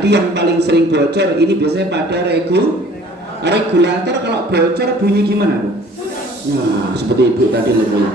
Tadi yang paling sering bocor ini biasanya pada regulator. Kalau bocor bunyi gimana, Bu? Nah, seperti Ibu tadi loh.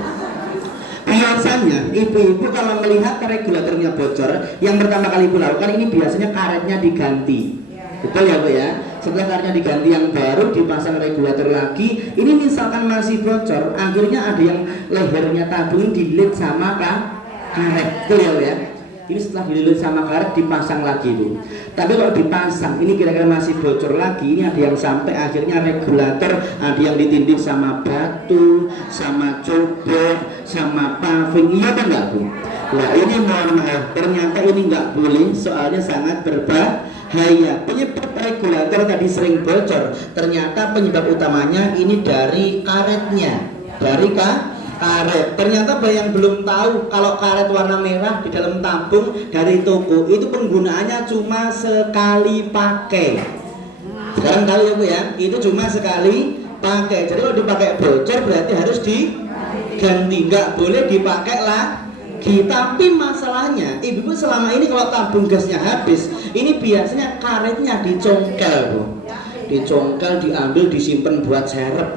Biasanya ibu-ibu kalau melihat regulatornya bocor, yang pertama kali ibu lakukan ini biasanya karetnya diganti. Betul ya, Bu ya? Setelah karetnya diganti yang baru dipasang regulator lagi. Ini misalkan masih bocor, akhirnya ada yang lehernya tabung dililit sama karet. Betul ya, Bu ya? Ini setelah dililit sama karet dipasang lagi tuh. Tapi kalau dipasang ini kira-kira masih bocor lagi, ini ada yang sampai akhirnya regulator ada yang ditindih sama batu, sama cobek, sama paving. Iya kan enggak, Bu? Nah ini mohon maaf, ternyata ini enggak boleh, soalnya sangat berbahaya. Penyebab regulator tadi sering bocor, ternyata penyebab utamanya ini dari karetnya, dari karet. Ternyata banyak yang belum tahu kalau karet warna merah di dalam tabung dari toko itu penggunaannya cuma sekali pakai. Sekarang tahu ya, Bu ya, itu cuma sekali pakai. Jadi kalau dipakai bocor berarti harus diganti, nggak boleh dipakai lagi. Tapi masalahnya ibu-ibu selama ini kalau tabung gasnya habis, ini biasanya karetnya dicongkel, Bu. Dicongkel, diambil, disimpan buat serep.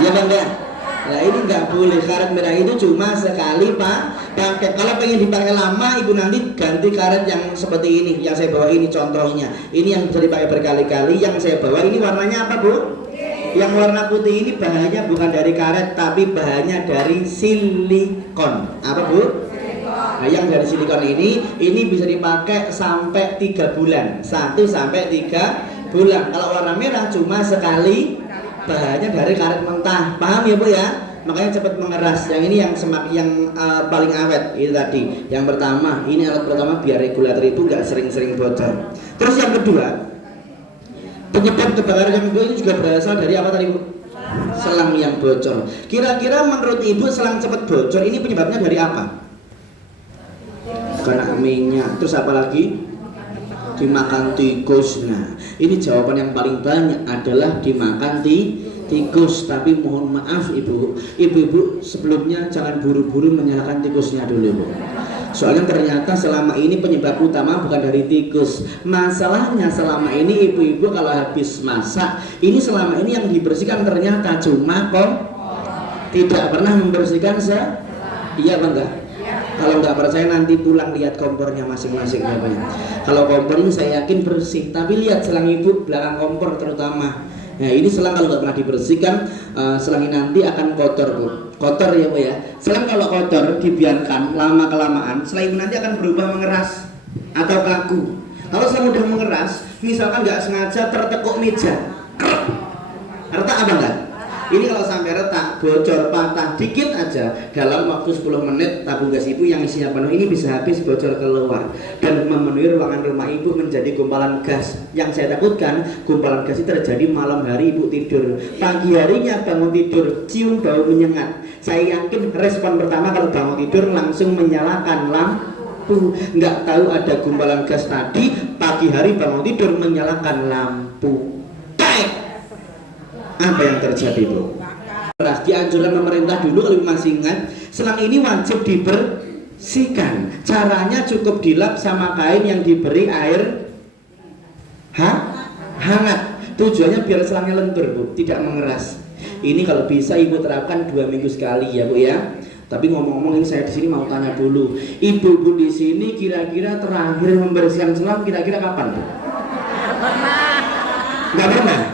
Iya kan enggak? Nah ini nggak boleh, karet merah itu cuma sekali pakai. Kalau pengen dipakai lama, ibu nanti ganti karet yang seperti ini, yang saya bawa ini contohnya. Ini yang bisa dipakai berkali-kali, yang saya bawa ini warnanya apa, Bu? Yang warna putih ini bahannya bukan dari karet, tapi bahannya dari silikon. Apa, Bu? Nah yang dari silikon ini bisa dipakai sampai 3 bulan, 1 sampai 3 bulan. Kalau warna merah cuma sekali, bahannya dari karet mentah. Paham ya, Bu ya? Makanya cepat mengeras. Yang ini yang paling awet itu tadi. Yang pertama, ini alat pertama biar regulator itu nggak sering-sering bocor. Terus yang kedua, penyebab kebakaran yang kedua ini juga berasal dari apa tadi, Bu? Selang yang bocor. Kira-kira menurut Ibu selang cepat bocor ini penyebabnya dari apa? Karena minyak. Terus apa lagi? Dimakan tikus. Nah ini jawaban yang paling banyak adalah dimakan tikus. Tapi mohon maaf ibu sebelumnya jangan buru-buru menyalahkan tikusnya dulu, Bu. Soalnya ternyata selama ini penyebab utama bukan dari tikus. Masalahnya selama ini ibu-ibu kalau habis masak, ini selama ini yang dibersihkan ternyata cuma tidak pernah membersihkan iya Bang enggak? Kalau nggak percaya nanti pulang lihat kompornya masing-masing ya, Pak. Kalau kompor ini saya yakin bersih, tapi lihat selang ibu belakang kompor terutama. Nah ini selang kalau nggak pernah dibersihkan, selang ini nanti akan kotor, Bu. Kotor ya, Bu ya. Selang kalau kotor dibiarkan lama kelamaan, selang ini nanti akan berubah mengeras atau kaku. Kalau selang udah mengeras, misalkan nggak sengaja tertekuk meja, retak apa enggak? Ini kalau sampai retak, bocor, patah dikit aja, dalam waktu 10 menit tabung gas ibu yang isinya penuh ini bisa habis bocor keluar dan memenuhi ruangan rumah ibu menjadi gumpalan gas. Yang saya takutkan gumpalan gas itu terjadi malam hari ibu tidur, pagi harinya bangun tidur cium bau menyengat. Saya yakin respon pertama kalau bangun tidur langsung menyalakan lampu. Nggak tahu ada gumpalan gas tadi, pagi hari bangun tidur menyalakan lampu. Apa yang terjadi, Bu? Dianjurkan pemerintah dulu kalau masih ingat, selang ini wajib dibersihkan. Caranya cukup dilap sama kain yang diberi air hangat. Tujuannya biar selangnya lentur, Bu, tidak mengeras. Ini kalau bisa ibu terapkan 2 minggu sekali ya, Bu ya. Tapi ngomong-ngomong ini saya di sini mau tanya dulu, ibu-ibu di sini kira-kira terakhir membersihkan selang kira-kira kapan, Bu? Nggak pernah.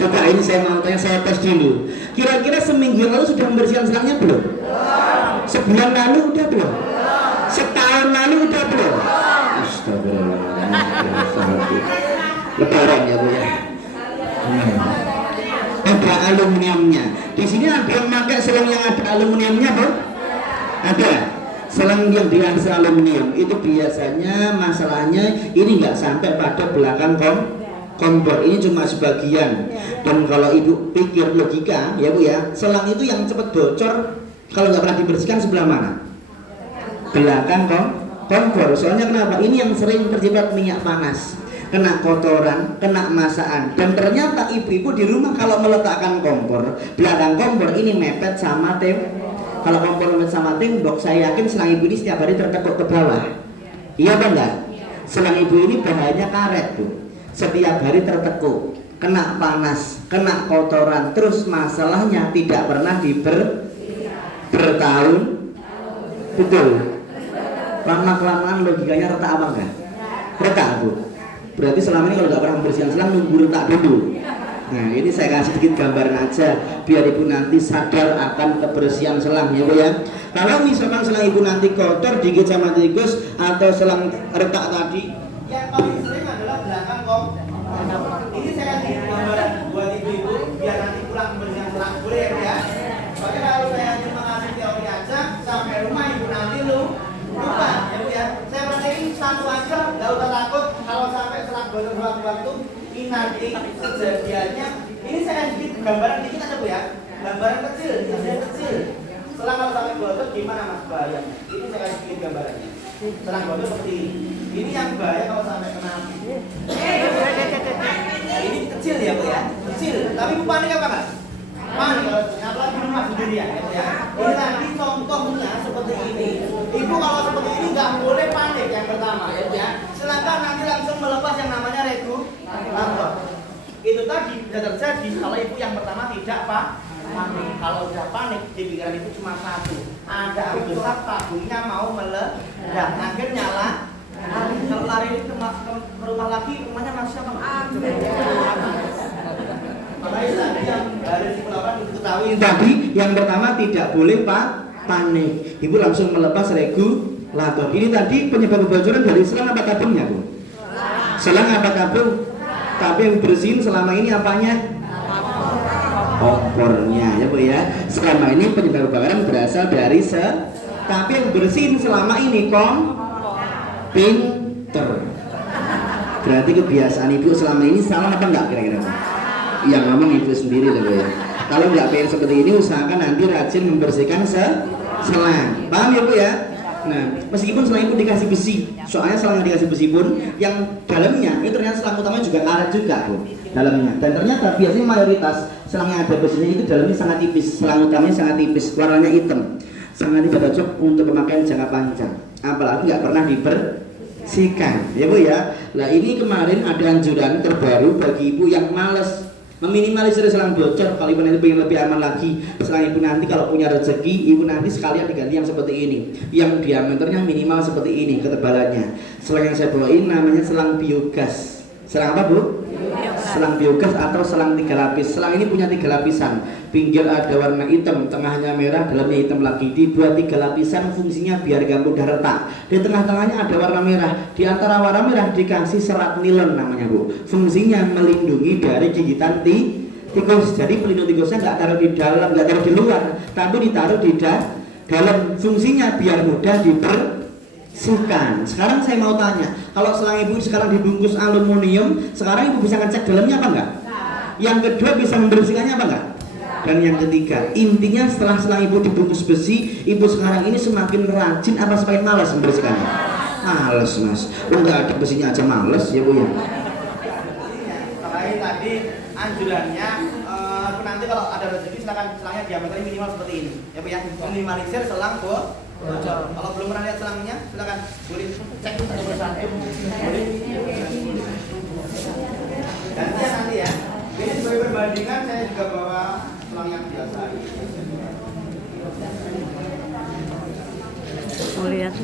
Coba ini saya mau tanya, saya tes dulu. Kira-kira seminggu yang lalu sudah membersihkan selangnya belum? Sebulan lalu udah belum? Setahun lalu udah belum? Astagfirullahaladzim. Lebaran ya, Bu ya. Ada aluminiumnya. Di sini ada yang pakai selang yang ada aluminiumnya, Bu? Ada. Selang yang dengan aluminium itu biasanya masalahnya ini nggak sampai pada belakang kompor, ini cuma sebagian. Dan kalau ibu pikir logika ya, Bu ya, selang itu yang cepat bocor kalau nggak pernah dibersihkan sebelah mana? Belakang kompor. Soalnya kenapa? Ini yang sering terjebak minyak panas, kena kotoran, kena masakan. Dan ternyata ibu-ibu di rumah kalau meletakkan kompor, belakang kompor ini mepet sama kalau kompor mepet sama tembok, saya yakin selang ibu ini setiap hari tertekuk ke bawah. Iya apa enggak? Selang ibu ini bahayanya karet Bu. Setiap hari tertekuk, kena panas, kena kotoran, terus masalahnya tidak pernah bertahun. Betul. Lama-kelamaan logikanya retak apa enggak? Retak Bu. Berarti selama ini kalau nggak pernah membersihkan selang nunggu retak dulu. Nah ini saya kasih sedikit gambaran aja biar ibu nanti sadar akan kebersihan selang ya Bu ya. Kalau misalkan selang ibu nanti kotor digigit sama tikus atau selang retak tadi, yang paling sering adalah belakang kom. Ini saya kasih gambaran buat ibu-ibu biar nanti pulang membersihkan selang boleh ya. Soalnya kalau saya cuma kasih teori aja sampai rumah ibu nanti lupa ya Bu ya. Saya praktekin satu aja, nggak usah takut kalau sampai selang bocor waktu ini nanti kejadiannya. Ini saya sedikit gambaran dikit aja Bu ya, gambaran kecil. Selang kalau sampai bocor gimana Mas bahayanya? Ini saya kasih sedikit gambarannya. Selang bocor seperti ini. Ini yang bahaya kalau sampai kena api. Ini kecil ya Bu ya, kecil. Tapi Bu panik apa Mas? Panik kalau apalagi rumah sendirian ya Bu ya. Ini nanti contohnya seperti ini. Ibu kalau seperti ini nggak boleh panik yang pertama ya Bu ya. Silakan nanti langsung melepas yang namanya regulator. Itu tadi sudah terjadi kalau ibu yang pertama tidak panik. Kalau udah panik di pikiran ibu cuma satu, ada api besar tabungnya mau meledak, akhirnya nyala. Kalau lari ke rumah lagi, rumahnya masih apa? Makanya tadi yang harus diketahui diketahui tadi yang pertama tidak boleh panik. Ibu langsung melepas regulator. Ini tadi penyebab kebocoran dari selang apa tabungnya Bu? Selang apa tabung? Tapi yang bersihin selama ini apanya? Kompornya ya Bu ya. Selama ini penyebab kebakaran berasal dari tapi yang bersihin selama ini pinter. Berarti kebiasaan ibu selama ini salah apa enggak kira-kira? Yang ngomong ibu sendiri loh ya. Kalau nggak pengen seperti ini usahakan nanti rajin membersihkan selang. Paham ya Bu ya? Nah, meskipun selang ibu dikasih besi, soalnya selang yang dikasih besi pun yang dalamnya itu ternyata selang utamanya juga karet juga Bu dalamnya. Dan ternyata biasanya mayoritas selang yang ada besinya itu dalamnya sangat tipis, selang utamanya sangat tipis, warnanya hitam, sangat tidak cocok untuk pemakaian jangka panjang. Apalagi nggak pernah dibersihkan, ya Bu ya. Nah ini kemarin ada anjuran terbaru bagi ibu yang males meminimalisir selang bocor. Kalau ibu nanti pengen lebih aman lagi, selang ibu nanti kalau punya rezeki, ibu nanti sekalian diganti yang seperti ini, yang diameternya minimal seperti ini ketebalannya. Selang yang saya bawain namanya selang biogas. Selang apa Bu? Selang biogas atau selang 3 lapis. Selang ini punya 3 lapisan. Pinggir ada warna hitam, tengahnya merah, dalamnya hitam lagi. Dibuat 3 lapisan fungsinya biar gak mudah retak. Di tengah-tengahnya ada warna merah. Di antara warna merah dikasih serat nilon namanya Bu. Fungsinya melindungi dari gigitan tikus. Jadi pelindung tikusnya nggak taruh di dalam, nggak taruh di luar, tapi ditaruh di dalam. Fungsinya biar mudah dibersihkan. Sekarang saya mau tanya, kalau selang ibu sekarang dibungkus aluminium, sekarang ibu bisa ngecek dalamnya apa enggak? Yang kedua bisa membersihkannya apa enggak? Dan yang ketiga, intinya setelah selang ibu dibungkus besi, ibu sekarang ini semakin rajin apa semakin malas membersihkannya? Males Mas, enggak ada besinya aja males ya Bu ya. Makanya tadi anjurannya nanti kalau ada rezeki silakan selangnya diameternya minimal seperti ini ya Bu ya, minimalisir selang bocor. Kalau belum pernah lihat selangnya silakan boleh cek satu persatu. Boleh. Gantian nanti ya. Ini sebagai perbandingan saya juga bawa selang yang biasa. Lihat.